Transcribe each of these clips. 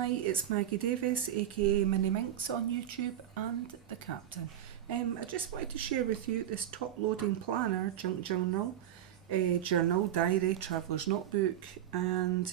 Hi, it's Maggie Davis, aka Mini Minx on YouTube and the Captain. I just wanted to share with you this top loading planner, junk journal, diary, traveller's notebook, and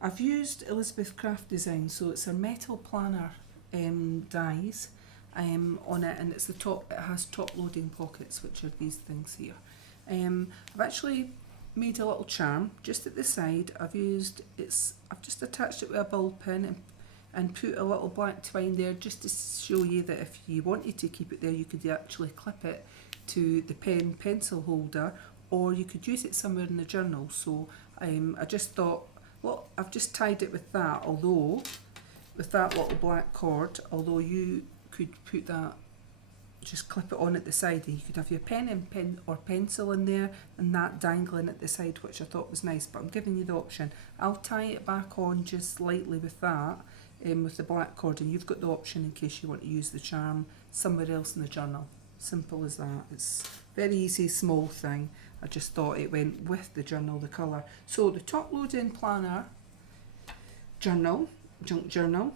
I've used Elizabeth Craft Design, so it's a metal planner dies on it, and it's it has top loading pockets, which are these things here. I've actually made a little charm just at the side. I've just attached it with a ball pin and put a little black twine there just to show you that if you wanted to keep it there, you could actually clip it to the pencil holder, or you could use it somewhere in the journal. So I just thought, well, I've just tied it with that, although with that little black cord, although you could put that, just clip it on at the side, and you could have your pen or pencil in there and that dangling at the side, which I thought was nice, but I'm giving you the option. I'll tie it back on just lightly with that, with the black cord, and you've got the option in case you want to use the charm somewhere else in the journal. Simple as that. It's very easy, small thing. I just thought it went with the journal, the colour. So the top loading planner, journal, junk journal,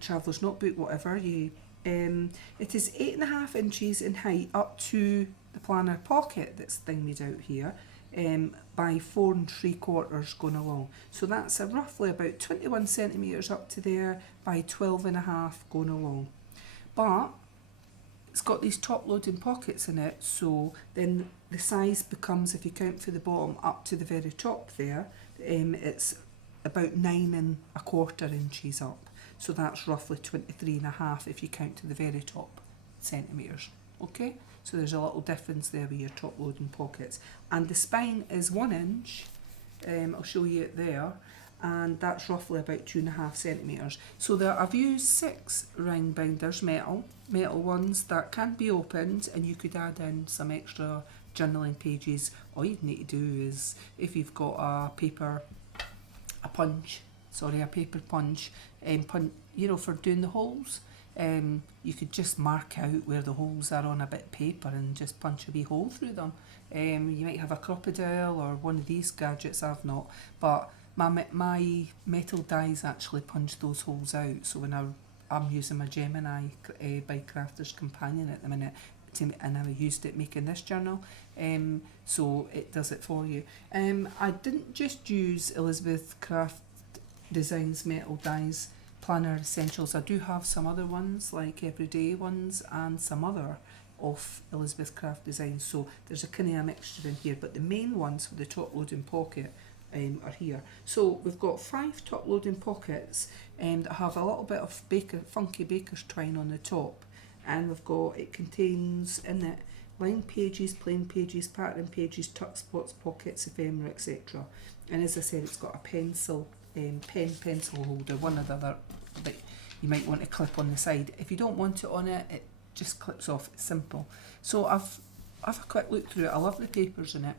traveller's notebook, whatever you. It is 8.5 inches in height up to the planner pocket that's thingied out here, by 4 3/4 going along. So that's roughly about 21 centimetres up to there by 12.5 going along. But it's got these top loading pockets in it, so then the size becomes, if you count for the bottom up to the very top there, it's about 9 1/4 inches up. So that's roughly 23.5 if you count to the very top centimetres. Okay, so there's a little difference there with your top loading pockets. And the spine is 1 inch, I'll show you it there, and that's roughly about 2.5 centimetres. So there I've used 6 ring binders, metal ones that can be opened, and you could add in some extra journaling pages. All you need to do is, if you've got a paper punch, you know, for doing the holes, you could just mark out where the holes are on a bit of paper and just punch a wee hole through them. You might have a crocodile or one of these gadgets. I've not, but my metal dies actually punch those holes out. So when I'm using my Gemini by Crafter's Companion at the minute, and I used it making this journal, so it does it for you. I didn't just use Elizabeth Craft Designs metal dies planner essentials. I do have some other ones, like everyday ones, and some other of Elizabeth Craft Designs, so there's a kind of a mixture in here, but the main ones for the top loading pocket are here. So we've got 5 top loading pockets that have a little bit of funky baker's twine on the top, and it contains in it lined pages, plain pages, pattern pages, tuck spots, pockets, ephemera, etc. And as I said, it's got a pencil holder, one or the other, that you might want to clip on the side. If you don't want it on it, it just clips off. It's simple. So I've a quick look through it. I love the papers in it.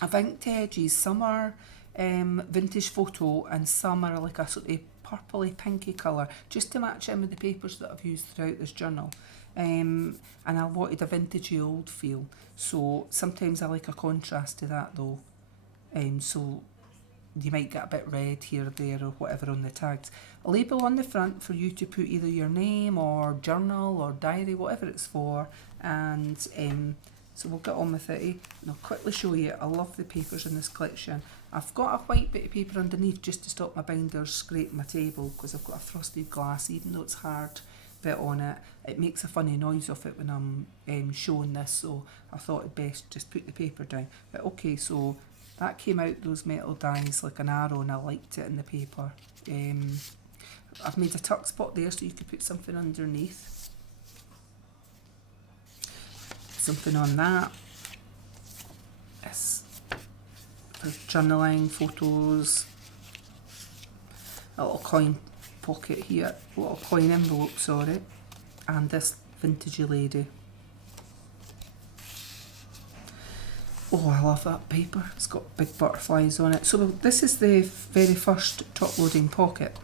I've inked edges. Some are vintage photo, and some are like a sort of purpley pinky colour, just to match in with the papers that I've used throughout this journal. And I wanted a vintagey old feel, so sometimes I like a contrast to that though. So you might get a bit red here or there or whatever on the tags. A label on the front for you to put either your name or journal or diary, whatever it's for, and so we'll get on with it, and I'll quickly show you. I love the papers in this collection. I've got a white bit of paper underneath just to stop my binders scraping my table, because I've got a frosted glass. Even though it's hard bit on it, it makes a funny noise of it when I'm showing this, so I thought it best just put the paper down. But okay, so that came out, those metal dies, like an arrow, and I liked it in the paper. I've made a tuck spot there so you could put something underneath. Something on that. This for journaling, photos. A little coin pocket here, a little coin envelope, sorry. And this vintagey lady. Oh, I love that paper. It's got big butterflies on it. So this is the very first top loading pocket.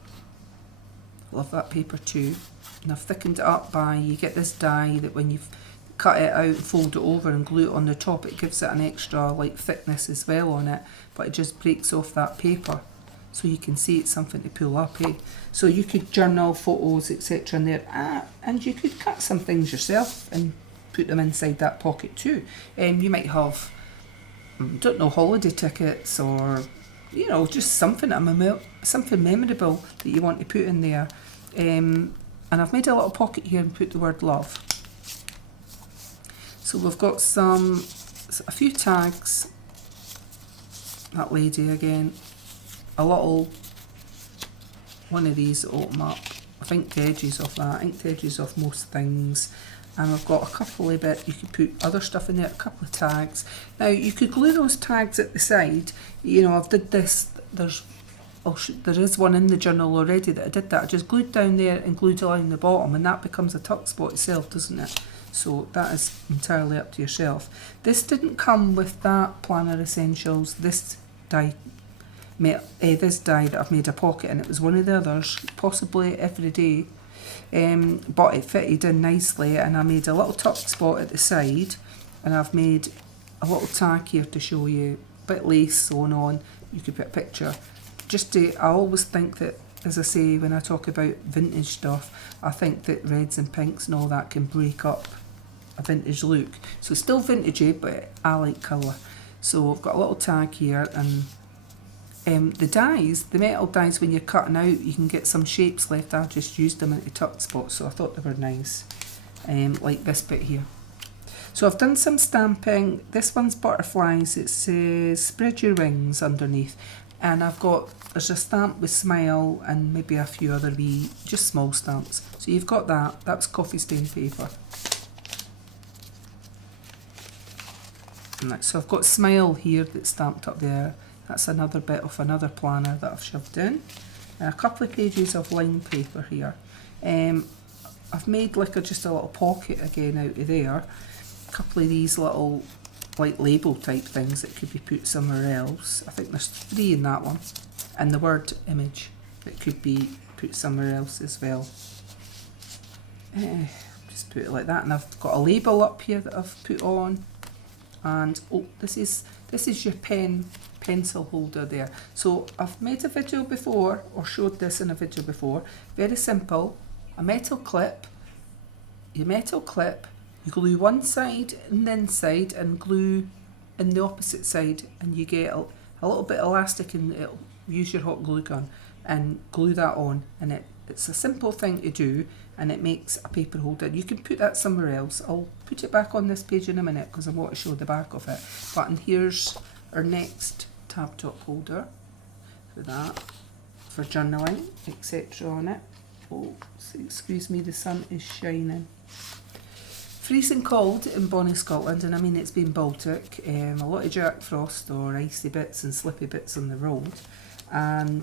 Love that paper too. And I've thickened it up by, you get this die that when you've cut it out and fold it over and glue it on the top, it gives it an extra like thickness as well on it, but it just breaks off that paper. so you can see it's something to pull up, eh? So you could journal photos, etc. in there, and you could cut some things yourself and put them inside that pocket too. You might have, don't know, holiday tickets, or you know, just something something memorable that you want to put in there. And I've made a little pocket here and put the word love. So we've got a few tags. That lady again, a little one of these that open up. I've inked the edges off that, inked the edges off most things, and I've got a couple of bit, you could put other stuff in there, a couple of tags. Now you could glue those tags at the side. You know, I've did this, there is one in the journal already that I did that. I just glued down there and glued along the bottom, and that becomes a tuck spot itself, doesn't it? So that is entirely up to yourself. This didn't come with that Planner Essentials, this die that I've made a pocket in. It was one of the others, possibly Everyday, but it fitted in nicely, and I made a little tuck spot at the side, and I've made a little tag here to show you, a bit lace sewn on. You could put a picture. I always think that, as I say, when I talk about vintage stuff, I think that reds and pinks and all that can break up a vintage look. So still vintagey, but I like colour. So I've got a little tag here, and the dies, the metal dies, when you're cutting out, you can get some shapes left. I've just used them into tuck spots, so I thought they were nice, like this bit here. So I've done some stamping. This one's butterflies. It says spread your wings underneath, and there's a stamp with smile and maybe a few other just small stamps. So you've got that. That's coffee stain paper. Right, so I've got smile here that's stamped up there. That's another bit of another planner that I've shoved in. And a couple of pages of line paper here. I've made just a little pocket again out of there. A couple of these little like label type things that could be put somewhere else. I think there's 3 in that one. And the word image that could be put somewhere else as well. Just put it like that, and I've got a label up here that I've put on. And oh, this is your pencil holder there. So I've made a video before, or showed this in a video before. Very simple. A metal clip. You glue one side and the inside, and glue in the opposite side, and you get a little bit of elastic, and it'll use your hot glue gun and glue that on, and it's a simple thing to do, and it makes a paper holder. You can put that somewhere else. I'll put it back on this page in a minute because I want to show the back of it. And here's our next tab top holder for that, for journaling, etc. on it. Oh, excuse me, the sun is shining. Freezing cold in Bonnie, Scotland, and I mean it's been Baltic. A lot of Jack Frost or icy bits and slippy bits on the road, and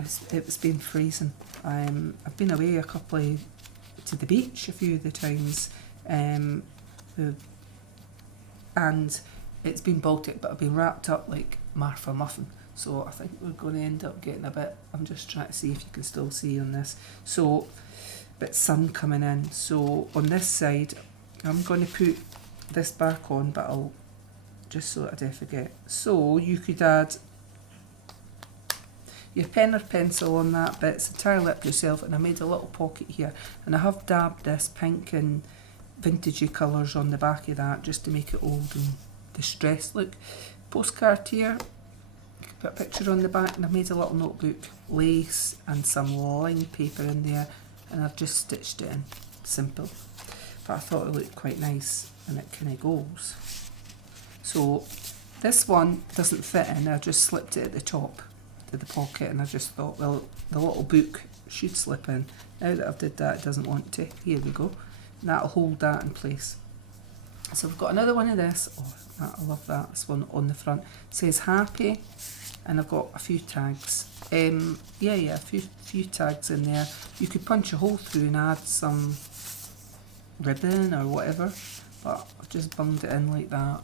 it's been freezing. I've been away to the beach a few of the times, and it's been Baltic, but I've been wrapped up like Martha Muffin. So I think we're going to end up getting a bit. I'm just trying to see if you can still see on this. So, bit sun coming in. So on this side, I'm going to put this back on, but I'll just so that I don't forget. So you could add your pen or pencil on that bit. It's entirely up to yourself, and I made a little pocket here, and I have dabbed this pink and vintagey colours on the back of that just to make it old and distressed look. Postcard here, you can put a picture on the back, and I've made a little notebook, lace and some line paper in there, and I've just stitched it in, simple. But I thought it looked quite nice, and it kind of goes. So this one doesn't fit in, I just slipped it at the top to the pocket, and I just thought, well, the little book should slip in. Now that I've did that, it doesn't want to. Here we go. And that'll hold that in place. So we've got another one of this. Oh, I love that. This one on the front. It says happy, and I've got a few tags. A few tags in there. You could punch a hole through and add some ribbon or whatever, but I've just bunged it in like that.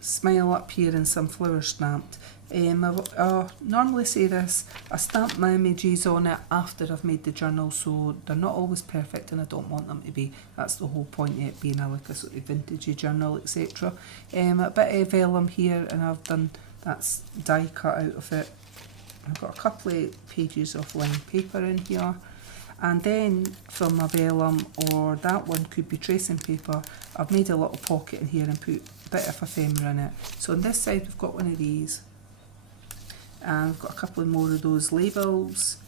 Smile up here and some flowers stamped. I normally say this, I stamp my images on it after I've made the journal, so they're not always perfect, and I don't want them to be. That's the whole point of it being like a sort of vintagey journal, etc. A bit of vellum here, and I've done that's die cut out of it. I've got a couple of pages of lined paper in here, and then from my vellum, or that one could be tracing paper, I've made a little pocket in here and put a bit of ephemera in it. So on this side we've got one of these, and we've got a couple of more of those labels,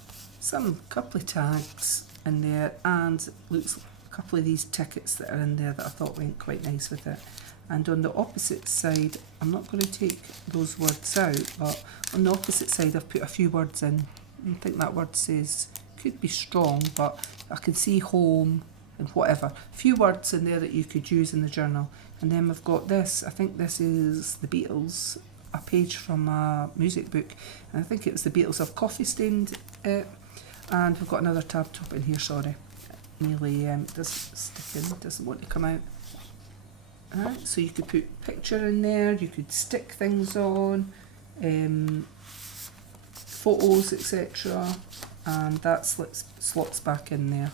couple of tags in there, and looks a couple of these tickets that are in there that I thought went quite nice with it. And on the opposite side, I'm not going to take those words out, but on the opposite side I've put a few words in. I think that word says, could be strong, but I can see home and whatever. A few words in there that you could use in the journal. And then we've got this, I think this is the Beatles, a page from a music book, and I think it was the Beatles. I've coffee stained it, and we've got another tab top in here, sorry. Nearly doesn't stick in, doesn't want to come out. Right, so you could put picture in there, you could stick things on, photos, etc. And that slots back in there.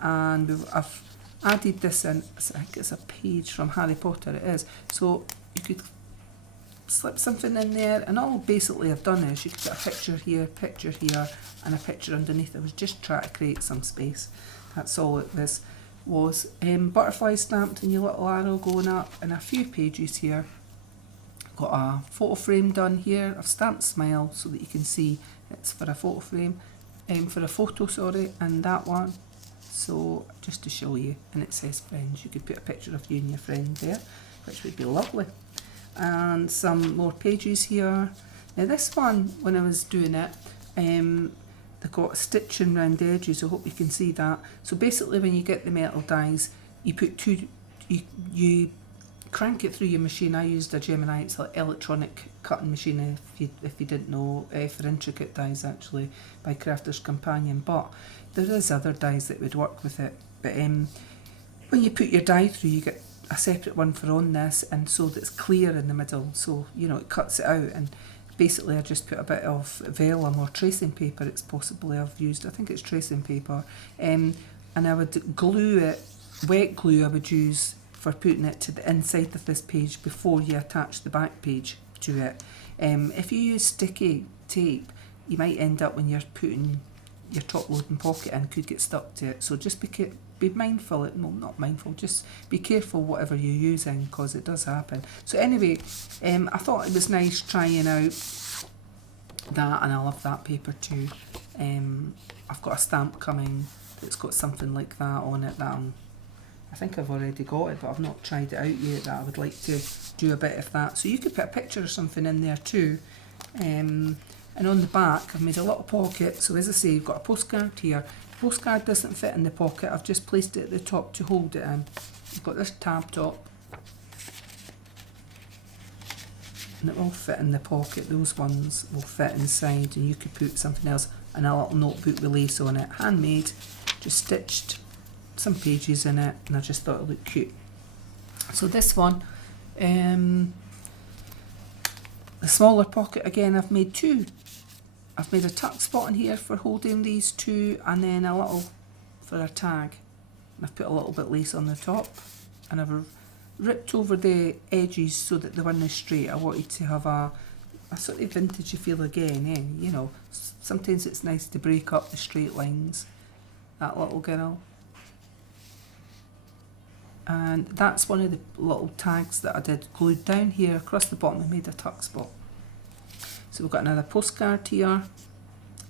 And I've added this in, I think it's a page from Harry Potter, it is. So you could slip something in there, and all basically I've done is you could put a picture here, and a picture underneath. I was just trying to create some space. That's all it was. Butterfly stamped and your little arrow going up, and a few pages here. Got a photo frame done here. I've stamped smile so that you can see it's for a photo frame, for a photo, sorry, and that one. So just to show you, and it says friends. You could put a picture of you and your friend there, which would be lovely. And some more pages here. Now this one, when I was doing it, they've got stitching around the edges. I hope you can see that. So basically, when you get the metal dies, you put you crank it through your machine. I used a Gemini. It's like electronic cutting machine, if you didn't know, for intricate dies actually, by Crafter's Companion. But there is other dies that would work with it. But when you put your die through, you get a separate one for on this, and so that's clear in the middle. So you know it cuts it out. And basically I just put a bit of vellum or tracing paper, it's possibly I've used, I think it's tracing paper, and I would glue it, wet glue I would use for putting it to the inside of this page before you attach the back page to it. If you use sticky tape, you might end up, when you're putting your top loading pocket in, could get stuck to it. So just be mindful, well not mindful, just be careful whatever you're using, because it does happen. So anyway, I thought it was nice trying out that, and I love that paper too. I've got a stamp coming that's got something like that on it that I think I've already got it, but I've not tried it out yet, that I would like to do a bit of that. So you could put a picture or something in there too. And on the back I've made a little pocket, so as I say, you've got a postcard here. Postcard doesn't fit in the pocket, I've just placed it at the top to hold it in. You've got this tab top, and it will fit in the pocket. Those ones will fit inside, and you could put something else, and a little notebook with lace on it, handmade, just stitched some pages in it, and I just thought it looked cute. So this one, the smaller pocket, again I've made two. I've made a tuck spot in here for holding these two, and then a little for a tag. And I've put a little bit lace on the top, and I've ripped over the edges so that the one is straight. I wanted to have a sort of vintagey feel again, eh? You know, sometimes it's nice to break up the straight lines. That little girl. And that's one of the little tags that I did, glued down here across the bottom. I made a tuck spot. So we've got another postcard here,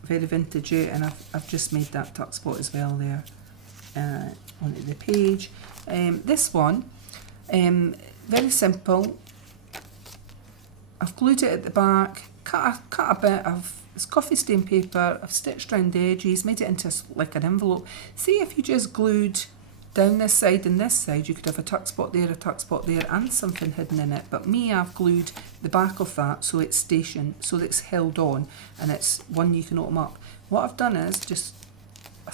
very vintagey, and I've just made that tuck spot as well there onto the page. This one, very simple. I've glued it at the back, cut a bit of it's coffee stain paper. I've stitched around the edges, made it into like an envelope. See, if you just glued down this side and this side, you could have a tuck spot there, and something hidden in it. But me, I've glued the back of that so it's stationed, so that it's held on, and it's one you can open up. What I've done is just, I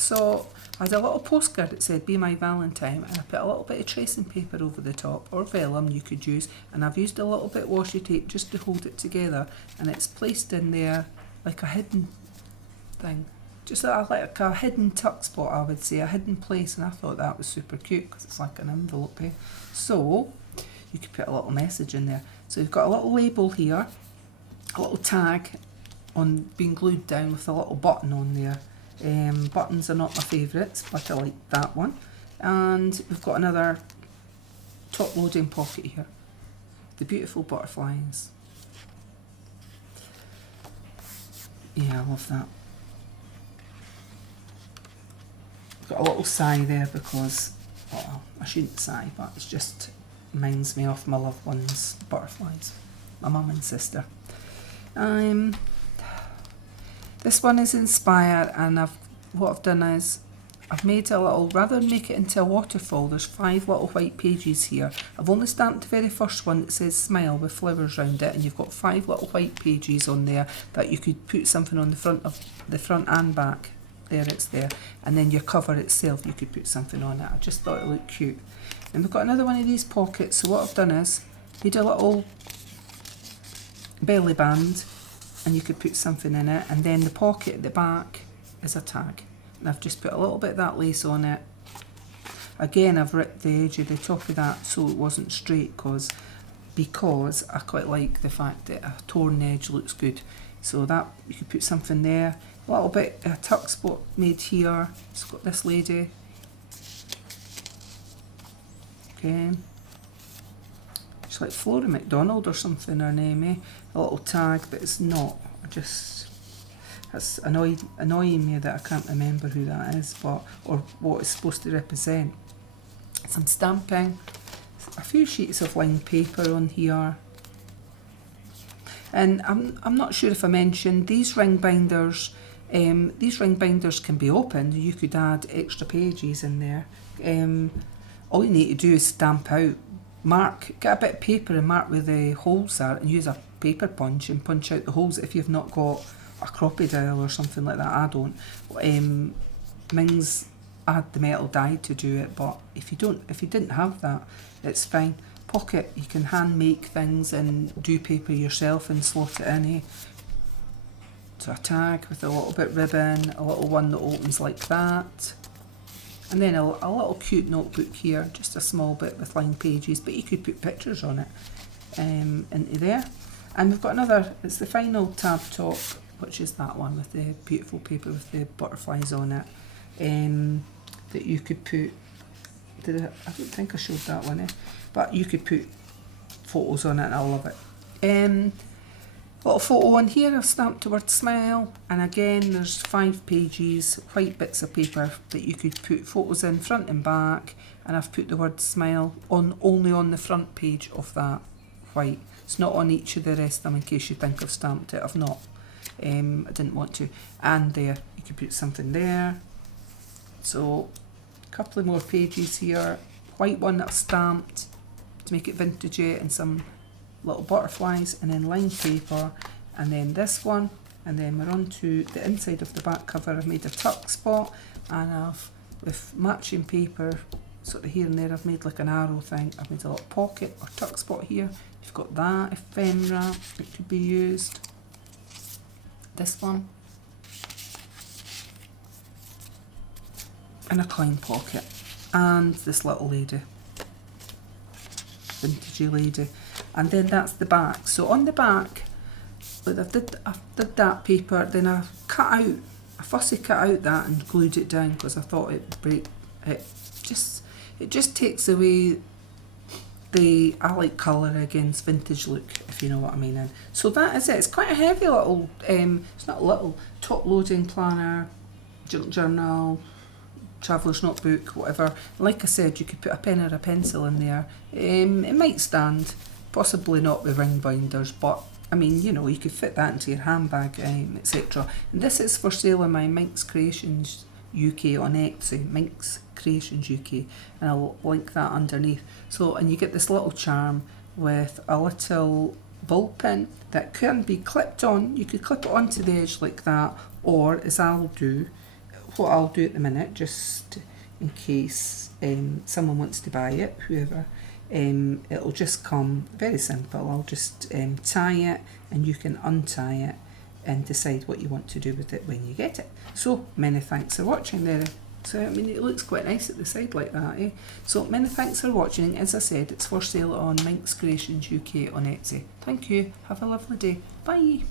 had a little postcard that said "Be My Valentine," and I put a little bit of tracing paper over the top, or vellum you could use, and I've used a little bit of washi tape just to hold it together, and it's placed in there like a hidden thing. Just like a hidden tuck spot, I would say, a hidden place, and I thought that was super cute because it's like an envelope. So you could put a little message in there. So you've got a little label here, a little tag on being glued down with a little button on there. Buttons are not my favourites, but I like that one. And we've got another top loading pocket here. The beautiful butterflies. Yeah, I love that. I've got a little sigh there because, well, I shouldn't sigh, but it just reminds me of my loved ones, butterflies, my mum and sister. This one is inspired, and what I've done is I've made a little, rather than make it into a waterfall, there's 5 little white pages here. I've only stamped the very first one that says smile with flowers around it, and you've got 5 little white pages on there that you could put something on the front and back. There, it's there. And then your cover itself, you could put something on it. I just thought it looked cute. And we've got another one of these pockets. So what I've done is made a little belly band, and you could put something in it, and then the pocket at the back is a tag. And I've just put a little bit of that lace on it. Again, I've ripped the edge of the top of that so it wasn't straight, because I quite like the fact that a torn edge looks good. So that, you could put something there. A little bit of a tuck spot made here. It's got this lady. Okay. She's like Flora McDonald or something, her name, eh? A little tag, but it's not. That's annoying me that I can't remember who that is, or what it's supposed to represent. Some stamping, a few sheets of lined paper on here. And I'm not sure if I mentioned these ring binders. These ring binders can be opened. You could add extra pages in there. All you need to do is stamp out, get a bit of paper and mark where the holes are, and use a paper punch and punch out the holes if you've not got a crocodile or something like that. I don't. Mings add the metal die to do it, but if you didn't have that, it's fine. Pocket, you can hand make things and do paper yourself and slot it in. So a tag with a little bit ribbon, a little one that opens like that, and then a little cute notebook here, just a small bit with lined pages, but you could put pictures on it into there. And we've got another, it's the final tab top, which is that one with the beautiful paper with the butterflies on it, that you could put, I don't think I showed that one, but you could put photos on it, and I love it. Little photo on here, I've stamped the word smile, and again there's 5 pages, white bits of paper that you could put photos in front and back, and I've put the word smile only on the front page of that white. It's not on each of the rest of them in case you think I've stamped it. I've not. I didn't want to. And there, you could put something there. So a couple of more pages here, white one that I've stamped to make it vintagey, and some little butterflies, and then lined paper, and then this one, and then we're on to the inside of the back cover. I've made a tuck spot, and I've, with matching paper sort of here and there, I've made like an arrow thing. I've made a little pocket or tuck spot here. You've got that ephemera that could be used. This one, and a clown pocket, and this little lady, vintagey lady. And then that's the back. So on the back, I did that paper, then I fussy cut out that and glued it down because I thought it'd break. It just takes away I like colour against vintage look, if you know what I mean. And so that is it. It's quite a heavy little, it's not a little, top loading planner, junk journal, traveller's notebook, whatever. Like I said, you could put a pen or a pencil in there. It might stand. Possibly not with ring binders, but I mean, you know, you could fit that into your handbag, etc. And this is for sale on my MinxCreationsUK on Etsy, MinxCreationsUK, and I'll link that underneath. So, and you get this little charm with a little ball pin that can be clipped on. You could clip it onto the edge like that, or as what I'll do at the minute, just in case someone wants to buy it, whoever. It'll just come very simple. I'll just tie it, and you can untie it and decide what you want to do with it when you get it. So many thanks for watching there. So I mean, it looks quite nice at the side like that, eh? So many thanks for watching. As I said, it's for sale on MinxCreationsUK on Etsy. Thank you. Have a lovely day. Bye.